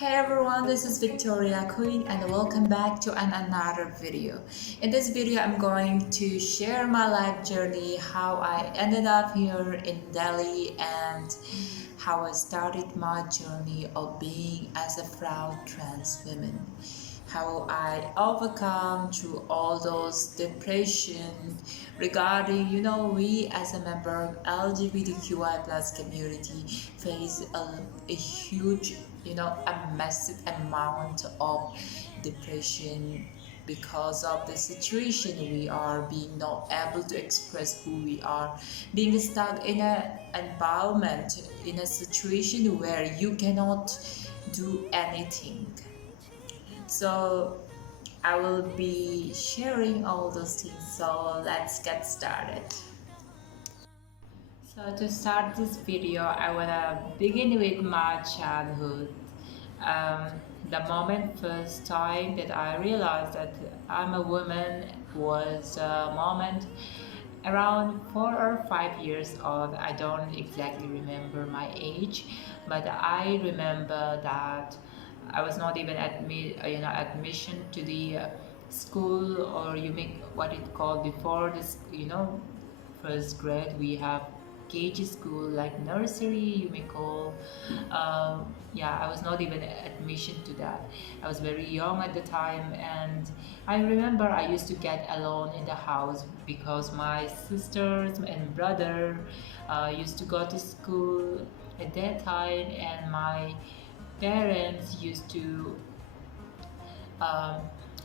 Hey everyone, this is Victoria Queen and welcome back to another video. In this video, I'm going to share my life journey, how I ended up here in Delhi and how I started my journey of being as a proud trans woman. How I overcome through all those depression regarding, we as a member of LGBTQI plus community face a huge, a massive amount of depression because of the situation we are being not able to express who we are, being stuck in an environment, in a situation where you cannot do anything. So I will be sharing all those things. So let's get started. So to start this video, I wanna begin with my childhood. Um, the moment first time that I realized that I'm a woman was a moment around 4 or 5 years old. I don't exactly remember my age, but I remember that I was not even admission to the school, or you make what it called before this, first grade. We have KG school, like nursery, you may call. Yeah, I was not even admission to that. I was very young at the time, and I remember I used to get alone in the house because my sisters and brother used to go to school at that time, and my parents used to um,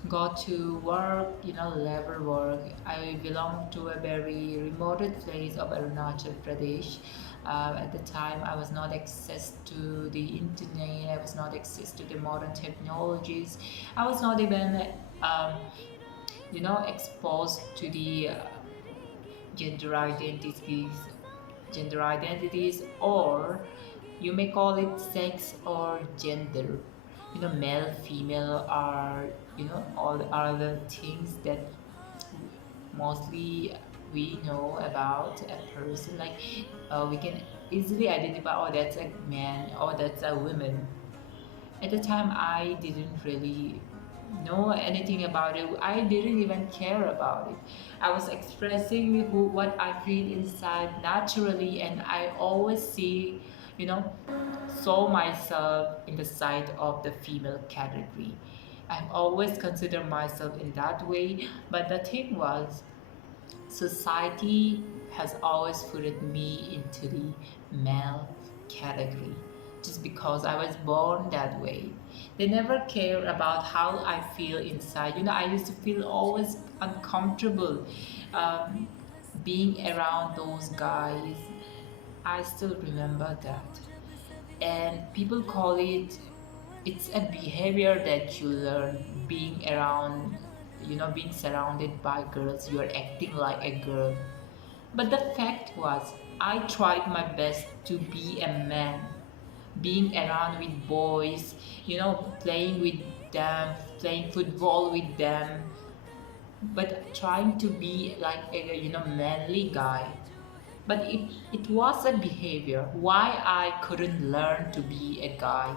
go to work, labor work. I belong to a very remote place of Arunachal Pradesh. At the time, I was not access to the internet. I was not access to the modern technologies. I was not even, exposed to the gender identities, or you may call it sex or gender. Male, female are, all are the things that mostly we know about a person. Like we can easily identify, oh, that's a man, or that's a woman. At the time, I didn't really know anything about it. I didn't even care about it. I was expressing what I feel inside naturally, and I always you know, saw myself in the side of the female category. I've always considered myself in that way, but the thing was, society has always put me into the male category just because I was born that way. They never care about how I feel inside. I used to feel always uncomfortable um, being around those guys. I still remember that. And people call it's a behavior that you learn being around, being surrounded by girls. You're acting like a girl, but the fact was, I tried my best to be a man, being around with boys, playing with them, playing football with them, but trying to be like a manly guy. But it was a behavior. Why I couldn't learn to be a guy,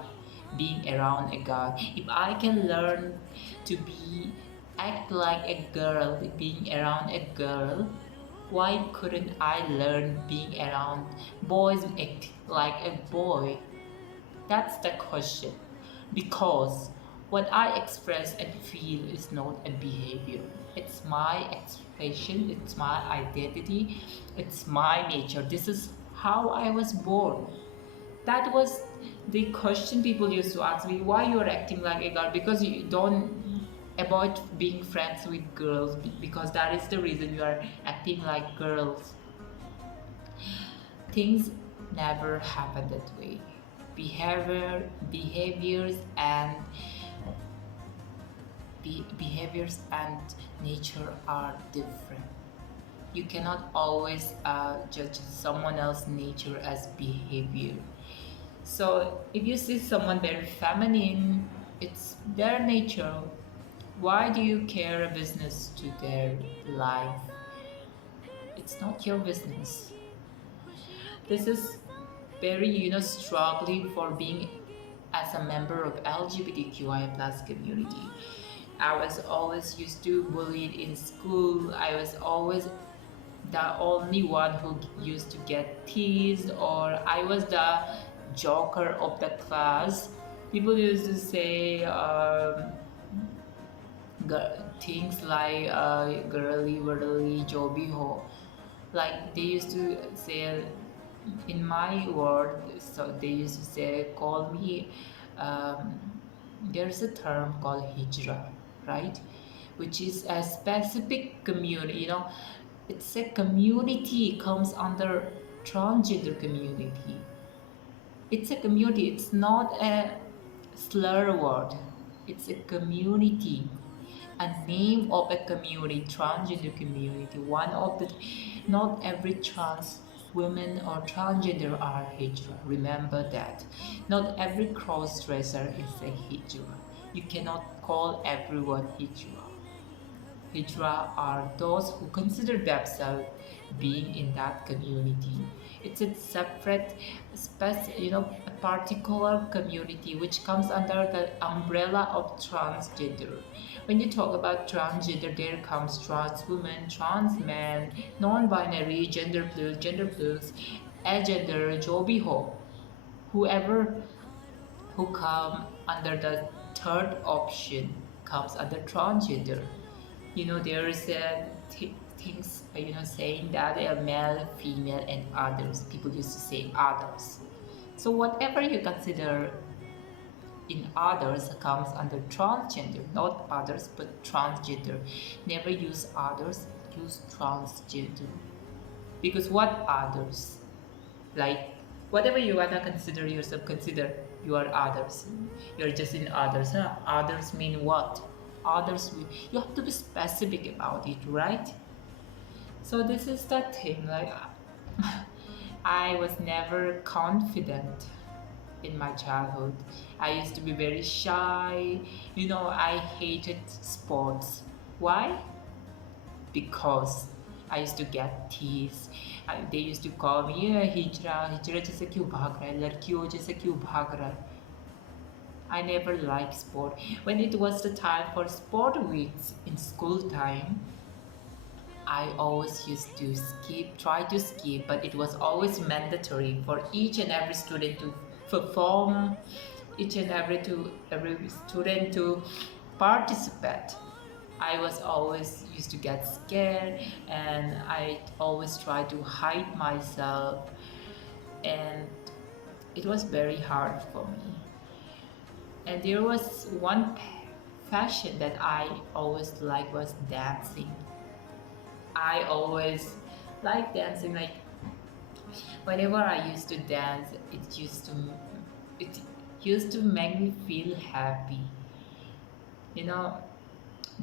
being around a guy? If I can learn to be act like a girl, being around a girl, why couldn't I learn being around boys acting like a boy? That's the question. Because what I express and feel is not a behavior. It's my expression, it's my identity, it's my nature. This is how I was born. That was the question people used to ask me, why you're acting like a girl? Because you don't avoid being friends with girls, because that is the reason you are acting like girls. Things never happen that way. Behaviors and behaviors and nature are different. You cannot always judge someone else's nature as behavior. So if you see someone very feminine, it's their nature. Why do you care a business to their life? It's not your business. This is very, struggling for being as a member of LGBTQI plus community. I was always used to bullied in school. I was always the only one who used to get teased, or I was the joker of the class. People used to say things like girly, whirly, joby ho. Like they used to say in my word, so they used to say, call me. Um, there's a term called hijra, right? Which is a specific community. It's a community comes under transgender community. It's a community. It's not a slur word. It's a community, a name of a community, transgender community. One of the, not every trans women or transgender are hijra. Remember that. Not every cross-dresser is a hijra. You cannot call everyone hijra. Hijra are those who consider themselves being in that community. It's a separate, a particular community which comes under the umbrella of transgender. When you talk about transgender, there comes trans women, trans men, non-binary, gender plus, agender, jobiho, whoever who come under the third option comes under transgender. There is things, saying that they are male, female, and others. People used to say others. So whatever you consider in others comes under transgender, not others, but transgender. Never use others, use transgender. Because what others? Like, whatever you wanna consider yourself, consider you are others. You're just in others. Huh? Others mean what? Others mean, you have to be specific about it, right? So this is the thing. Like, I was never confident in my childhood. I used to be very shy. I hated sports. Why? Because I used to get teased. They used to call me, हिजरा हिजरा जैसे क्यों भाग रहा है, लड़कियों जैसे क्यों भाग रहा है. I never liked sport. When it was the time for sport weeks in school time, I always used to try to skip, but it was always mandatory for each and every student to perform, each and every student to participate. I was always used to get scared, and I always try to hide myself, and it was very hard for me. And there was one fashion that I always liked was dancing. I always liked dancing. Like, whenever I used to dance, it used to make me feel happy. You know,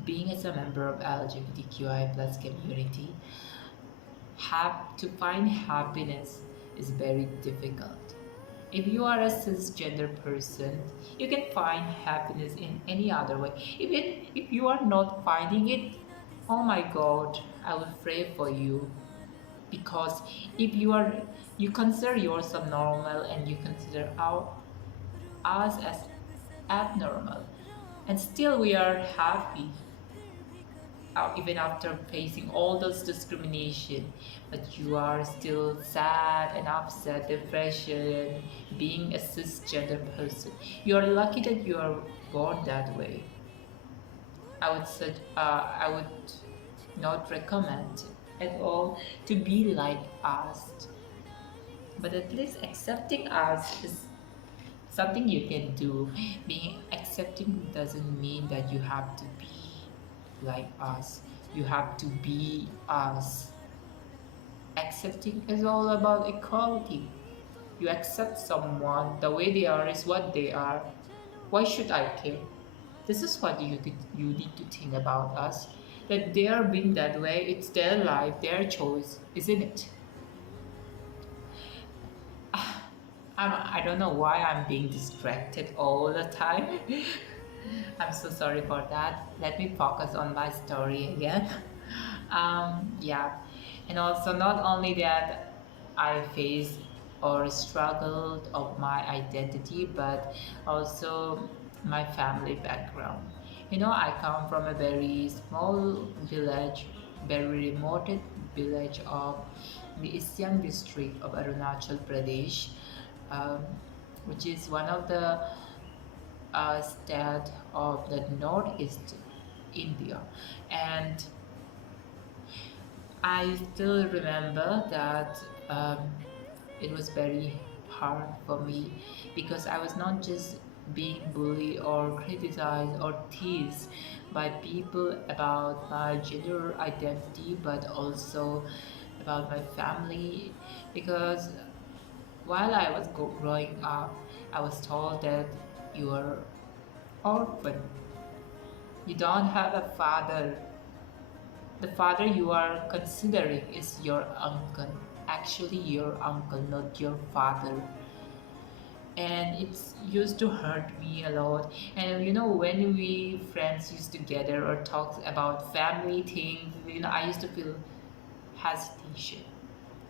being as a member of LGBTQI plus community, have to find happiness is very difficult. If you are a cisgender person, you can find happiness in any other way. Even if you are not finding it, oh my God, I will pray for you. Because if you consider yourself normal and you consider us as abnormal, and still we are happy, even after facing all those discrimination, but you are still sad and upset, depression, being a cisgender person. You are lucky that you are born that way. I would not recommend at all to be like us, but at least accepting us is something you can do. Being accepting doesn't mean that you have to be like us. You have to be us. Accepting is all about equality. You accept someone the way they are is what they are. Why should I care? This is what you need to think about us. That they are being that way, it's their life, their choice, isn't it? I don't know why I'm being distracted all the time. I'm so sorry for that. Let me focus on my story again. Yeah, and also not only that, I face or struggled of my identity, but also my family background. I come from a very small village, very remote village of the Eastern district of Arunachal Pradesh, um, which is one of the state of the northeast India. And I still remember that it was very hard for me because I was not just being bullied or criticized or teased by people about my gender identity, but also about my family. Because while I was growing up, I was told that you are orphan, you don't have a father. The father you are considering is your uncle, actually your uncle, not your father. And it's used to hurt me a lot. And when we friends used to gather or talk about family things, I used to feel hesitation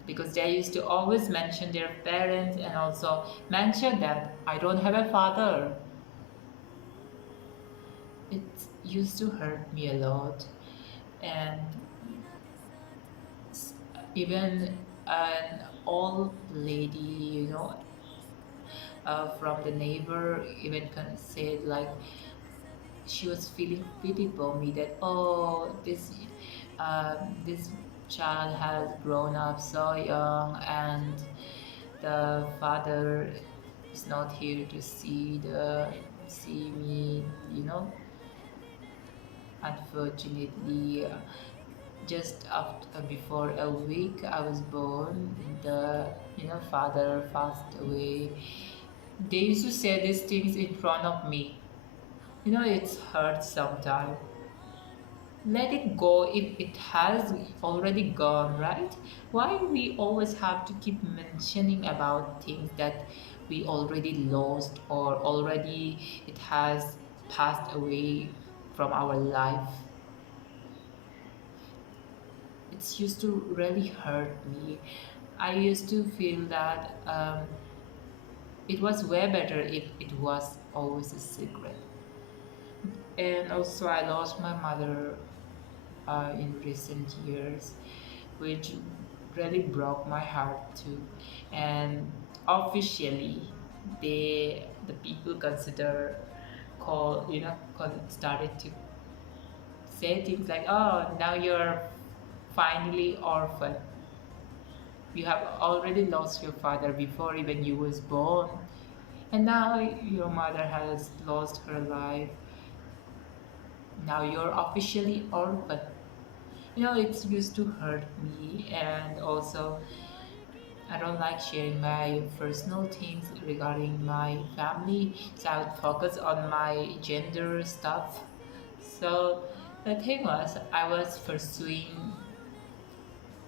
because they used to always mention their parents and also mention that I don't have a father. It used to hurt me a lot. And even an old lady, from the neighbor even said like she was feeling pity for me that, oh, this child has grown up so young and the father is not here to see me, you know unfortunately, just after before a week I was born, the father passed away. They used to say these things in front of me. It's hurt sometimes. Let it go if it has already gone, right? Why we always have to keep mentioning about things that we already lost or already it has passed away from our life? It's used to really hurt me. I used to feel that it was way better if it was always a secret. And also, I lost my mother in recent years, which really broke my heart too. And officially, the people started to say things like, "Oh, now you're finally orphan. You have already lost your father before even you was born, and now your mother has lost her life. Now you're officially orphan." It's used to hurt me, and also I don't like sharing my personal things regarding my family, so I would focus on my gender stuff. So the thing was, I was pursuing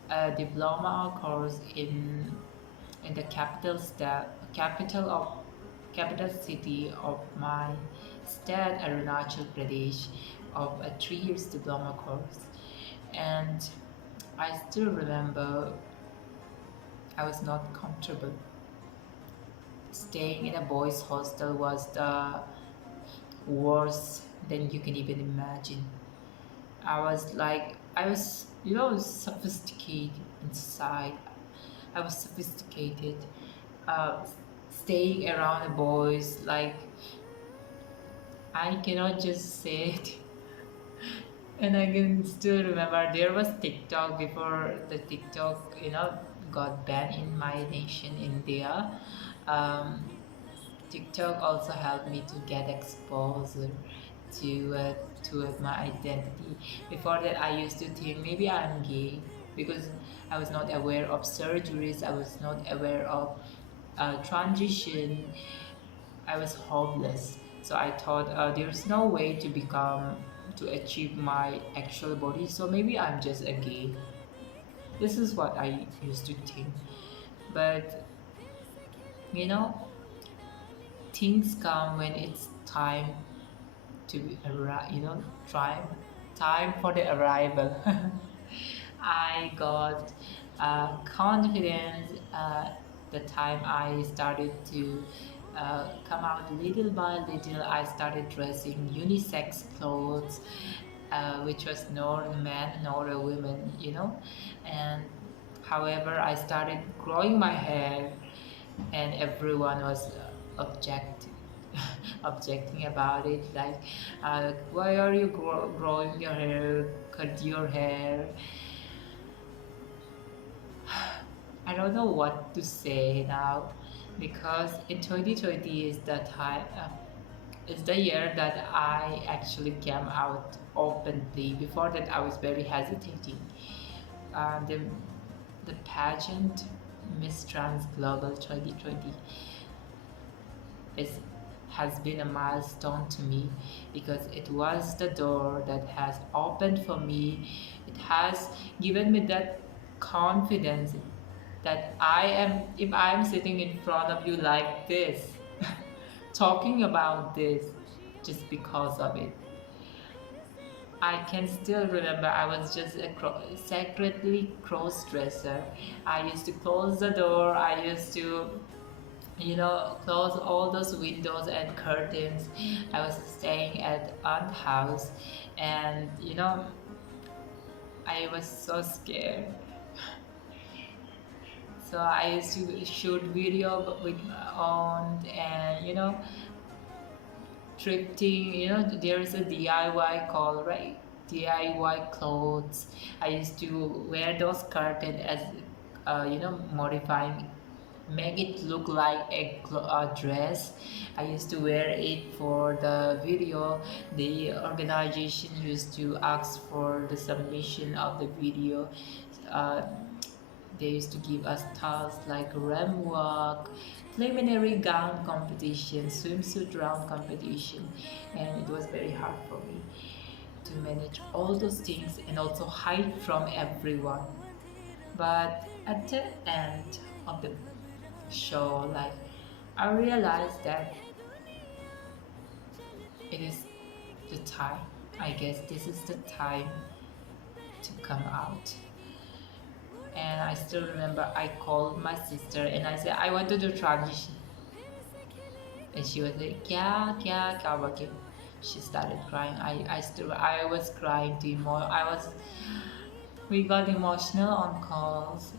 a diploma course in the capital city of my state, Arunachal Pradesh, of a 3 years diploma course. And I still remember I was not comfortable. Staying in a boys' hostel was the worst than you can even imagine. I was, sophisticated inside. I was sophisticated, uh, staying around the boys. Like, I cannot just say it. And I can still remember there was TikTok before the TikTok, got banned in my nation, India. Um, TikTok also helped me to get exposure to my identity. Before that, I used to think maybe I'm gay because I was not aware of surgeries. I was not aware of transition. I was hopeless. So I thought there's no way to achieve my actual body. So maybe I'm just a gay. This is what I used to think. But you know, things come when it's time to arrive. Time for the arrival. I got confidence. the time I started to come out little by little. I started dressing unisex clothes, which was nor a man nor a woman, and however I started growing my hair, and everyone was objecting about it, like, why are you growing your hair, cut your hair. I don't know what to say now, because in 2020 is the time, is the year that I actually came out openly. Before that, I was very hesitating. The pageant Miss Trans Global 2020 is has been a milestone to me, because it was the door that has opened for me. It has given me that confidence that if I'm sitting in front of you like this, talking about this just because of it. I can still remember I was just a secretly cross-dresser. I used to close the door, I used to, close all those windows and curtains. I was staying at aunt house, and I was so scared. So I used to shoot video with my aunt, and thrifting. There is a DIY call, right? DIY clothes. I used to wear those curtains as, modifying, make it look like a dress. I used to wear it for the video. The organization used to ask for the submission of the video. Uh, they used to give us tasks like ram walk, preliminary gown competition, swimsuit round competition, and it was very hard for me to manage all those things and also hide from everyone. But at the end of the show, like, I realized that it is the time. I guess this is the time to come out. And I still remember I called my sister and I said I want to do transition, and she was like, kya kya. She started crying. I was crying too. We got emotional on calls.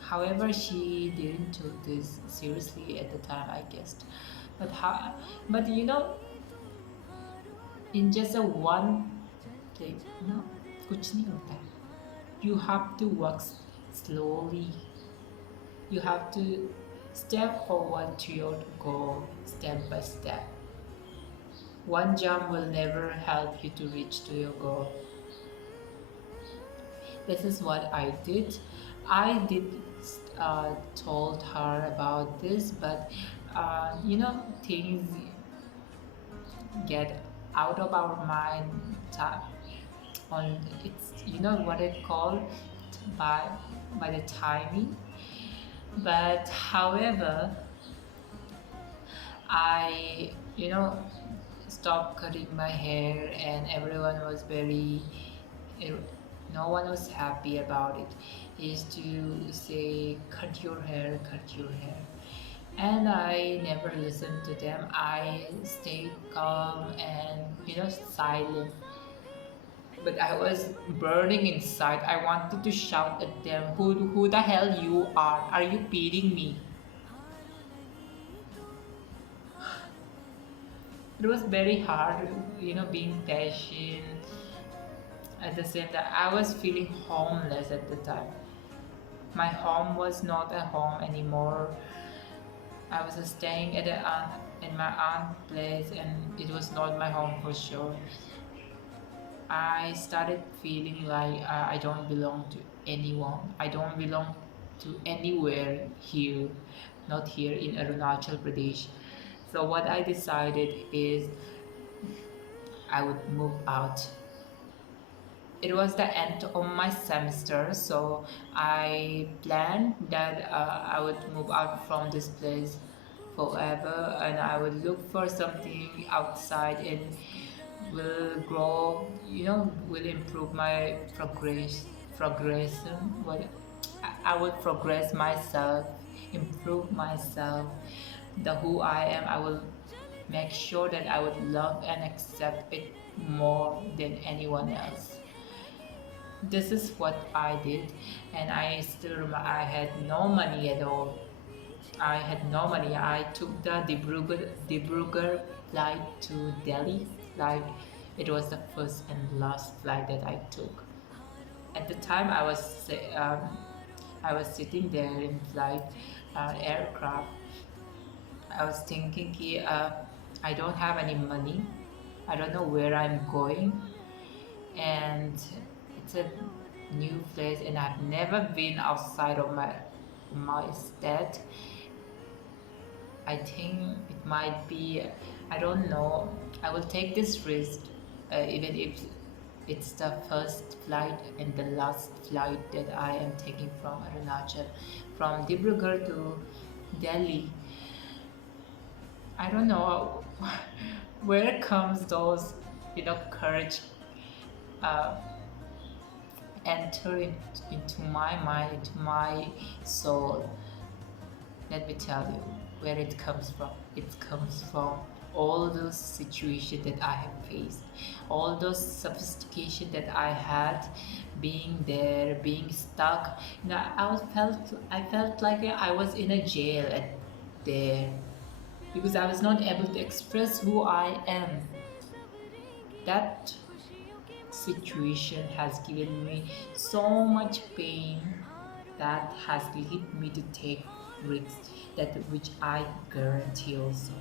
However, she didn't take this seriously at the time, I guess. But in just a one click, कुछ नहीं होता है. You have to walk slowly. You have to step forward to your goal, step by step. One jump will never help you to reach to your goal. This is what I did. I did told her about this, but things get out of our mind. On it's what it called by the timing. But however, I stopped cutting my hair, and everyone was no one was happy about it. He used to say, cut your hair, cut your hair. And I never listened to them. I stayed calm and silent. But I was burning inside. I wanted to shout at them, who the hell you are? Are you beating me? It was very hard, being patient. At the same time, I was feeling homeless at the time. My home was not a home anymore. I was staying at in my aunt's place, and it was not my home for sure. I started feeling like I don't belong to anyone. I don't belong to anywhere here, not here in Arunachal Pradesh. So what I decided is I would move out. It was the end of my semester, so I planned that I would move out from this place forever, and I would look for something outside and will grow, will improve my progression. What I would progress myself improve myself, the who I am. I will make sure that I would love and accept it more than anyone else. This is what I did, and I still remember I had no money at all. I had no money. I took the Dibrugarh flight to Delhi. Like it was the first and last flight that I took. At the time, I was sitting there in flight aircraft. I was thinking, I don't have any money. I don't know where I'm going, and it's a new place, and I've never been outside of my state. I think it might be, I don't know. I will take this risk, even if it's the first flight and the last flight that I am taking from Arunachal, from Dibrugarh to Delhi. I don't know where comes those, courage uh, enter into my mind, into my soul. Let me tell you where it comes from. It comes from all those situations that I have faced, all those sophistication that I had, being there, being stuck. I felt like I was in a jail at there because I was not able to express who I am. That situation has given me so much pain that has led me to take risks that which I guarantee also.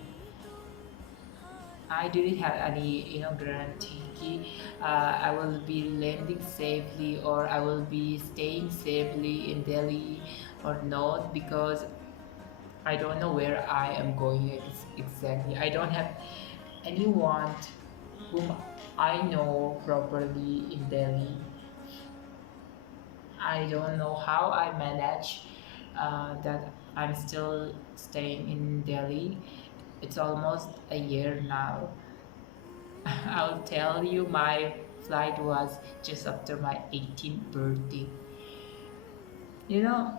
I didn't have any, guarantee I will be landing safely or I will be staying safely in Delhi or not, because I don't know where I am going exactly. I don't have anyone whom I know properly in Delhi. I don't know how I manage that I'm still staying in Delhi. It's almost a year now. I'll tell you, my flight was just after my 18th birthday. You know,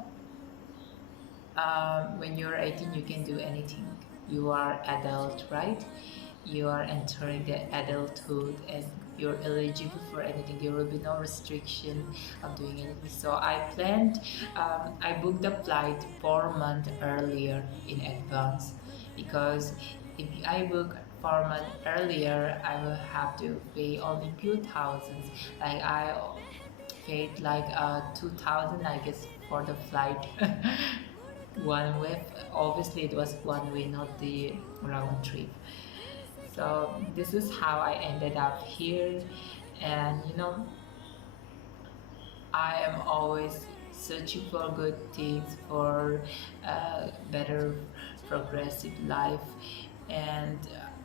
when you're 18, you can do anything. You are adult, right? You are entering the adulthood and you're eligible for anything. There will be no restriction of doing anything. So I booked the flight 4 months earlier in advance, because if I book 4 months earlier, I will have to pay only few thousands. Like I paid like 2,000, I guess, for the flight. One way. Obviously, it was one way, not the round trip. So this is how I ended up here, and I am always searching for good things, for better progressive life, and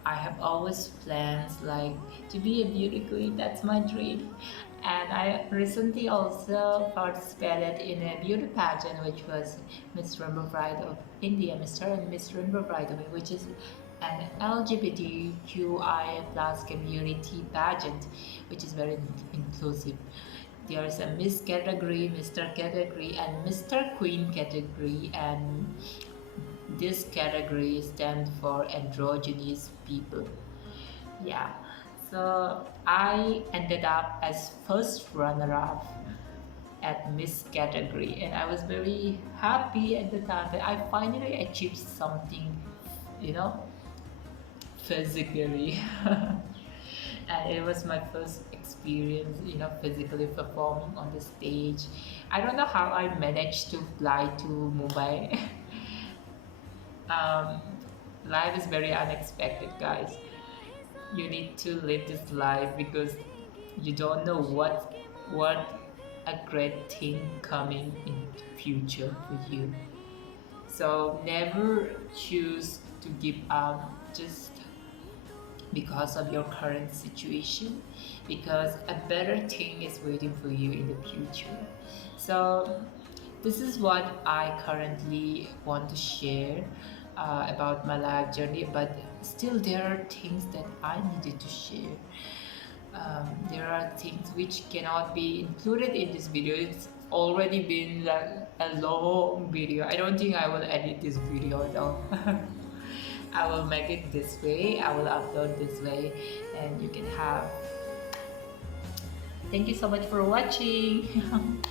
I have always plans like to be a beauty queen. That's my dream. And I recently also participated in a beauty pageant, which was Miss Rainbow Bride of India, Mr. and Miss Rainbow Bride of India, which is an LGBTQI plus community pageant, which is very inclusive. There is a Miss category, Mr. category, and Mr. Queen category, and this category stands for androgynous people. Yeah, so I ended up as first runner-up at Miss category, and I was very happy at the time that I finally achieved something, you know, physically. And it was my first experience, physically performing on the stage. I don't know how I managed to fly to Mumbai. um, Life is very unexpected, guys. You need to live this life because you don't know what a great thing coming in future for you. So never choose to give up just because of your current situation, because a better thing is waiting for you in the future. So this is what I currently want to share about my life journey, but still there are things that I needed to share. There are things which cannot be included in this video. It's already been like a long video. I don't think I will edit this video though. I will make it this way. I will upload this way, and you can have. Thank you so much for watching.